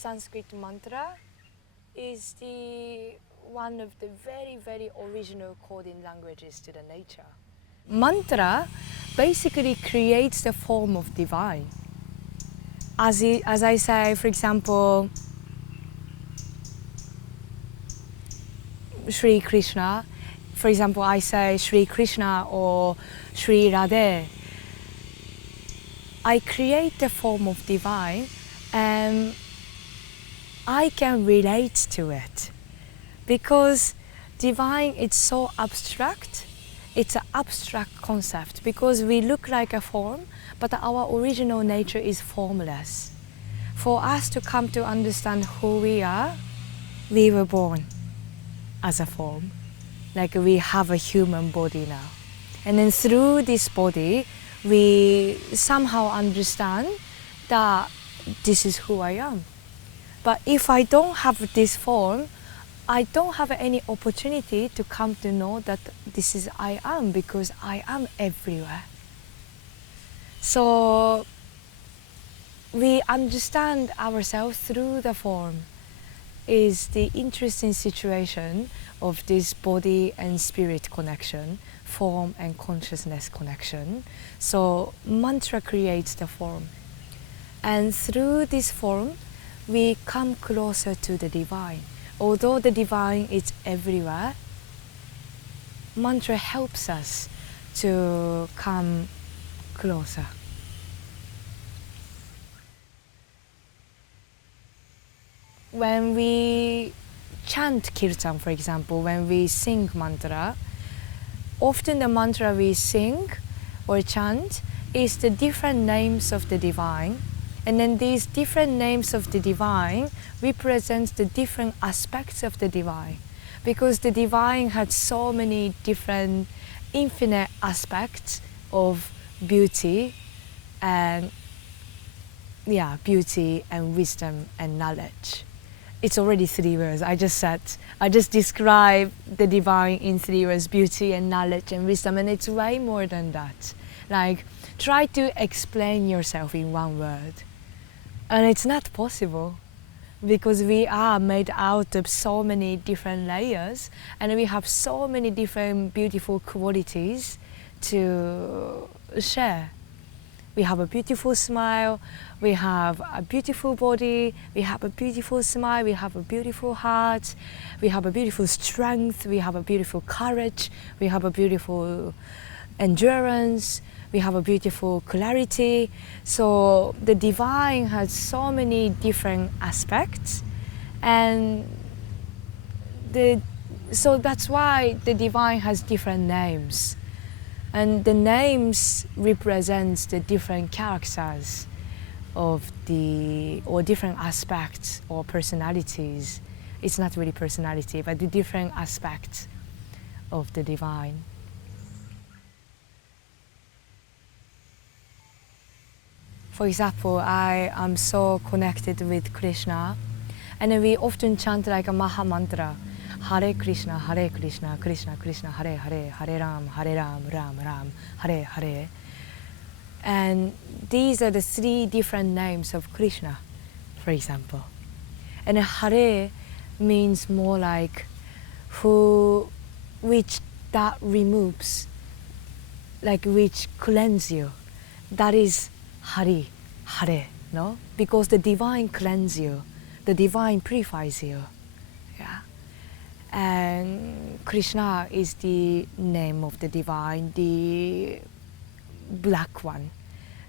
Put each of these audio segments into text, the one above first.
Sanskrit mantra is the one of the very, very original coding languages to the nature. Mantra basically creates the form of divine. As I say, for example, Sri Krishna, for example, I say Sri Krishna or Sri Radhe. I create the form of divine and I can relate to it because divine is so abstract. It's an abstract concept because we look like a form, but our original nature is formless. For us to come to understand who we are, we were born as a form. Like we have a human body now. And then through this body, we somehow understand that this is who I am. But if I don't have this form, I don't have any opportunity to come to know that this is I am, because I am everywhere. So we understand ourselves through the form. Is the interesting situation of this body and spirit connection, form and consciousness connection. So mantra creates the form. And through this form, we come closer to the divine. Although the divine is everywhere, mantra helps us to come closer. When we chant kirtan, for example, when we sing mantra, often the mantra we sing or chant is the different names of the divine. And then these different names of the divine represent the different aspects of the divine. Because the divine had so many different infinite aspects of beauty and beauty and wisdom and knowledge. It's already 3 words. I just described the divine in 3 words: beauty and knowledge and wisdom, and it's way more than that. Like, try to explain yourself in 1 word. And it's not possible, because we are made out of so many different layers, and we have so many different beautiful qualities to share. We have a beautiful smile, we have a beautiful body, we have a beautiful smile, we have a beautiful heart, we have a beautiful strength, we have a beautiful courage, we have a beautiful endurance, we have a beautiful clarity. So the divine has so many different aspects, and so that's why the divine has different names. And the names represent the different characters or different aspects or personalities. It's not really personality, but the different aspects of the divine. For example, I am so connected with Krishna, and we often chant like a Maha Mantra. Hare Krishna, Krishna Krishna, Hare Hare, Hare Ram, Ram Ram, Hare Hare. And these are the 3 different names of Krishna, for example. And Hare means more like which that removes, like which cleanses you. That is Hare, no? Because the divine cleanses you, the divine purifies you. Yeah. And Krishna is the name of the divine, the black one,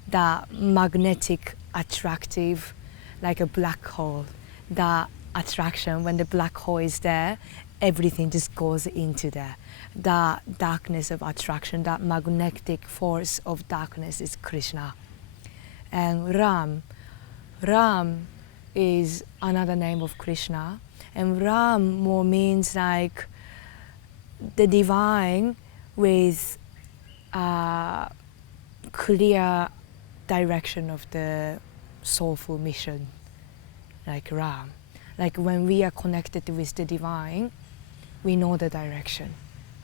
the magnetic, attractive, like a black hole. The attraction, when the black hole is there, everything just goes into there. The darkness of attraction, that magnetic force of darkness is Krishna. And Ram is another name of Krishna. And Ram more means like the divine with a clear direction of the soulful mission, like Ram. Like when we are connected with the divine, we know the direction.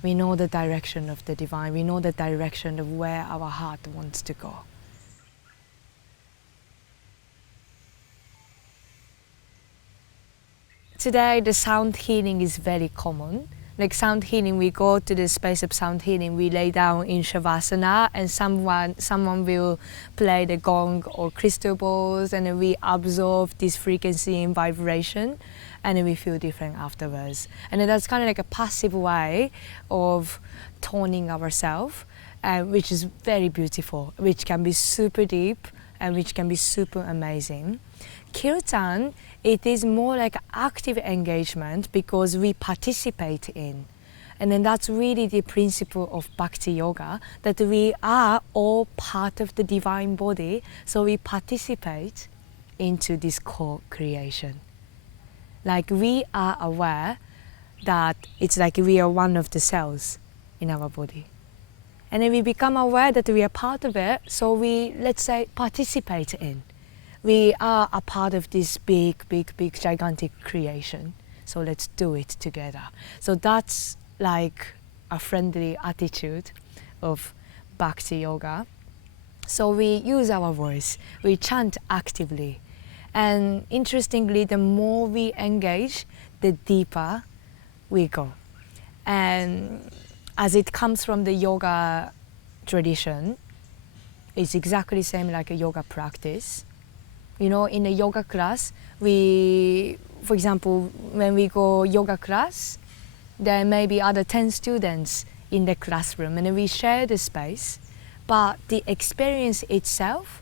We know the direction of the divine. We know the direction of where our heart wants to go. today the sound healing is very common. Like sound healing, we go to the space of sound healing, we lay down in Shavasana and someone will play the gong or crystal balls, and then we absorb this frequency and vibration, and then we feel different afterwards. And then that's kind of like a passive way of toning ourselves, which is very beautiful, which can be super deep and which can be super amazing. Kirtan, it is more like active engagement because we participate in. And then that's really the principle of Bhakti Yoga, that we are all part of the divine body, so we participate into this co-creation. Like we are aware that it's like we are one of the cells in our body. And then we become aware that we are part of it, so we, let's say, participate in. We are a part of this big, gigantic creation. So let's do it together. So that's like a friendly attitude of Bhakti Yoga. So we use our voice, we chant actively. And interestingly, the more we engage, the deeper we go. And as it comes from the yoga tradition, it's exactly the same like a yoga practice. You know, in a yoga class, for example, when we go yoga class, there may be other 10 students in the classroom, and we share the space, but the experience itself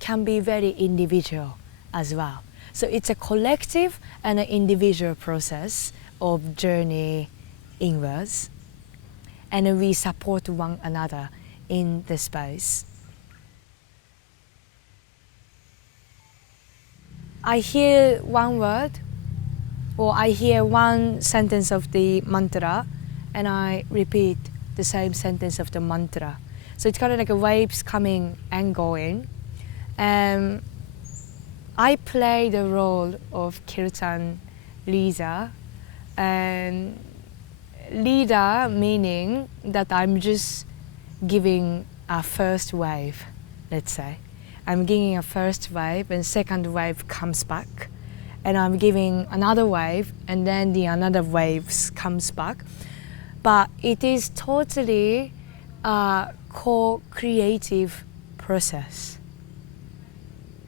can be very individual as well. So it's a collective and an individual process of journey inwards, and we support one another in the space. I hear one word, or I hear one sentence of the mantra, and I repeat the same sentence of the mantra. So it's kind of like a waves coming and going. I play the role of Kirtan leader, and leader meaning that I'm just giving a first wave, let's say. I'm giving a first wave, and second wave comes back, and I'm giving another wave, and then the another waves comes back. But it is totally a co-creative process.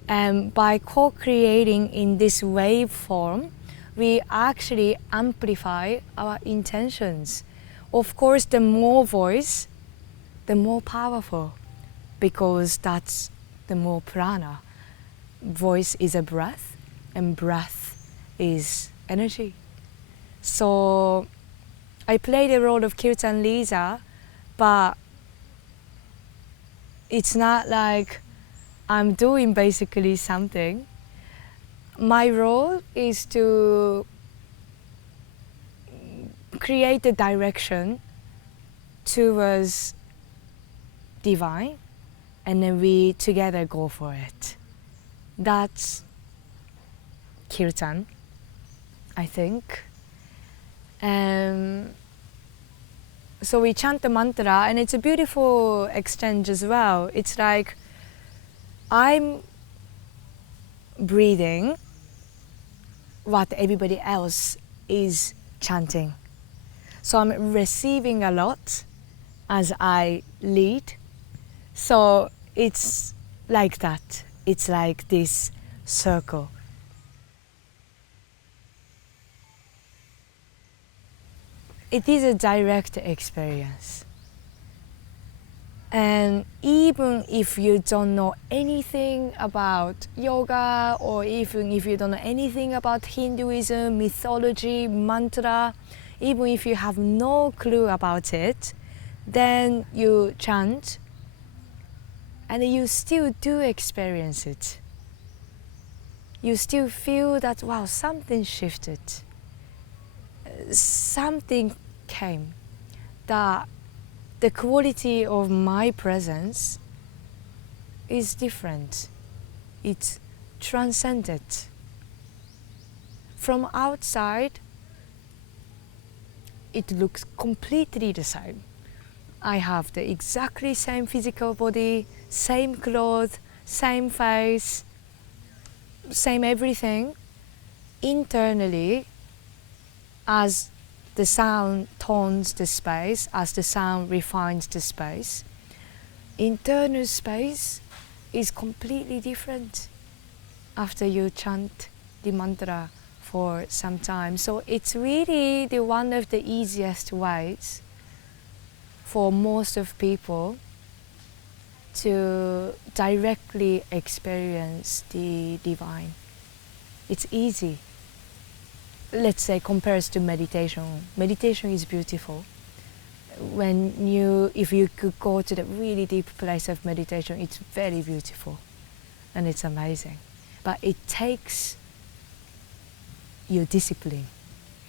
And by co-creating in this wave form, we actually amplify our intentions. Of course, the more voice, the more powerful, because that's the more prana. Voice is a breath, and breath is energy. So I play the role of Kirtan Lisa, but it's not like I'm doing basically something. My role is to create a direction towards divine, and then we together go for it. That's Kirtan, I think. So we chant the mantra, and it's a beautiful exchange as well. It's like I'm breathing what everybody else is chanting. So I'm receiving a lot as I lead. So it's like that. It's like this circle. It is a direct experience. And even if you don't know anything about yoga, or even if you don't know anything about Hinduism, mythology, mantra, even if you have no clue about it, then you chant, and you still do experience it. You still feel that, wow, something shifted. Something came, that the quality of my presence is different. It's transcended. From outside, it looks completely the same. I have the exactly same physical body, same clothes, same face, same everything. Internally, as the sound tones the space, as the sound refines the space, internal space is completely different after you chant the mantra for some time. So it's really one of the easiest ways for most of people to directly experience the divine. It's easy. Let's say compared to meditation. Meditation is beautiful. If you could go to the really deep place of meditation, it's very beautiful and it's amazing. But it takes your discipline.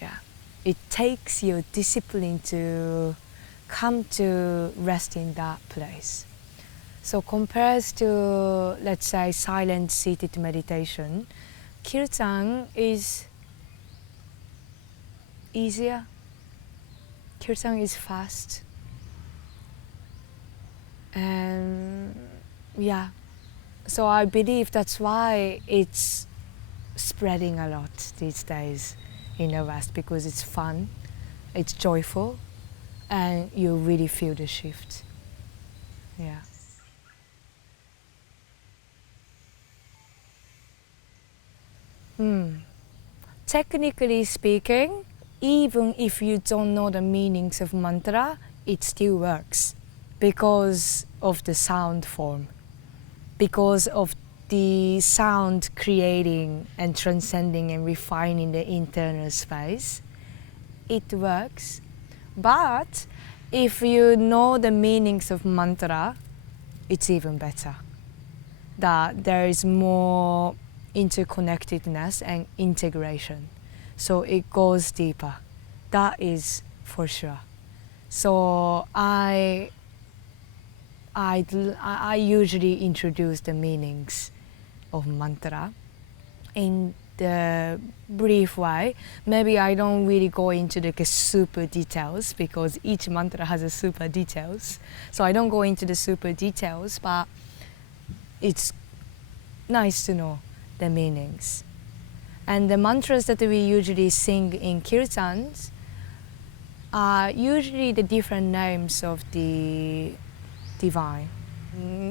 Yeah. It takes your discipline to come to rest in that place. So compared to, let's say, silent seated meditation, kirtan is easier. Kirtan is fast. And yeah, so I believe that's why it's spreading a lot these days in the West, because it's fun, it's joyful, and you really feel the shift. Yeah. Technically speaking, even if you don't know the meanings of mantra, it still works because of the sound form, because of the sound creating and transcending and refining the internal space. It works. But if you know the meanings of mantra, it's even better. That there is more interconnectedness and integration. So it goes deeper. That is for sure. So I usually introduce the meanings of mantra in the brief way. Maybe I don't really go into the super details because each mantra has a super details. So I don't go into the super details, but it's nice to know the meanings. And the mantras that we usually sing in kirtans are usually the different names of the divine.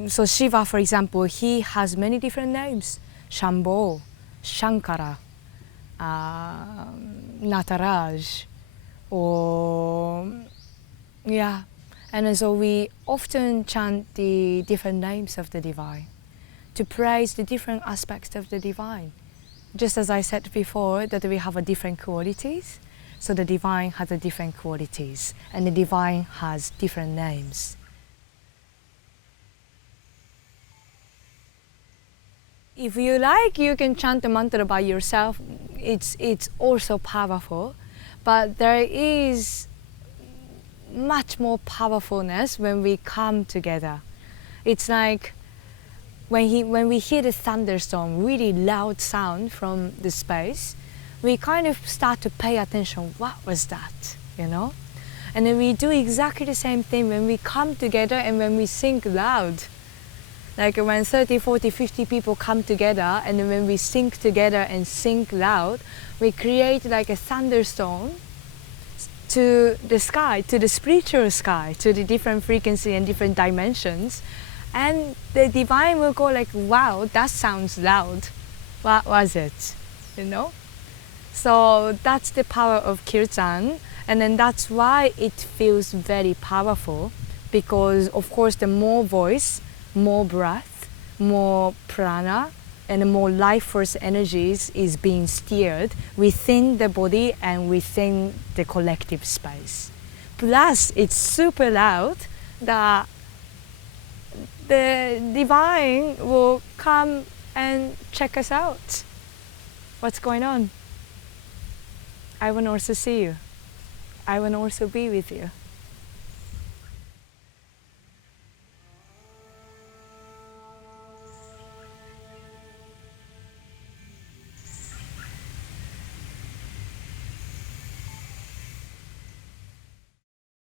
So Shiva, for example, he has many different names. Shambho, Shankara, Nataraj, or yeah. And so we often chant the different names of the divine to praise the different aspects of the divine. Just as I said before, that we have a different qualities, so the divine has a different qualities, and the divine has different names. If you like, you can chant the mantra by yourself. It's also powerful, but there is much more powerfulness when we come together. It's like when we hear the thunderstorm, really loud sound from the space, we kind of start to pay attention. What was that? You know? And then we do exactly the same thing when we come together and when we sing loud. Like when 30, 40, 50 people come together, and then when we sing together and sing loud, we create like a thunderstorm to the sky, to the spiritual sky, to the different frequency and different dimensions. And the divine will go like, wow, that sounds loud. What was it? You know? So that's the power of kirtan. And then that's why it feels very powerful, because of course the more voice, more breath, more prana, and more life force energies is being steered within the body and within the collective space. Plus, it's super loud that the divine will come and check us out. What's going on? I want to also see you. I want to also be with you.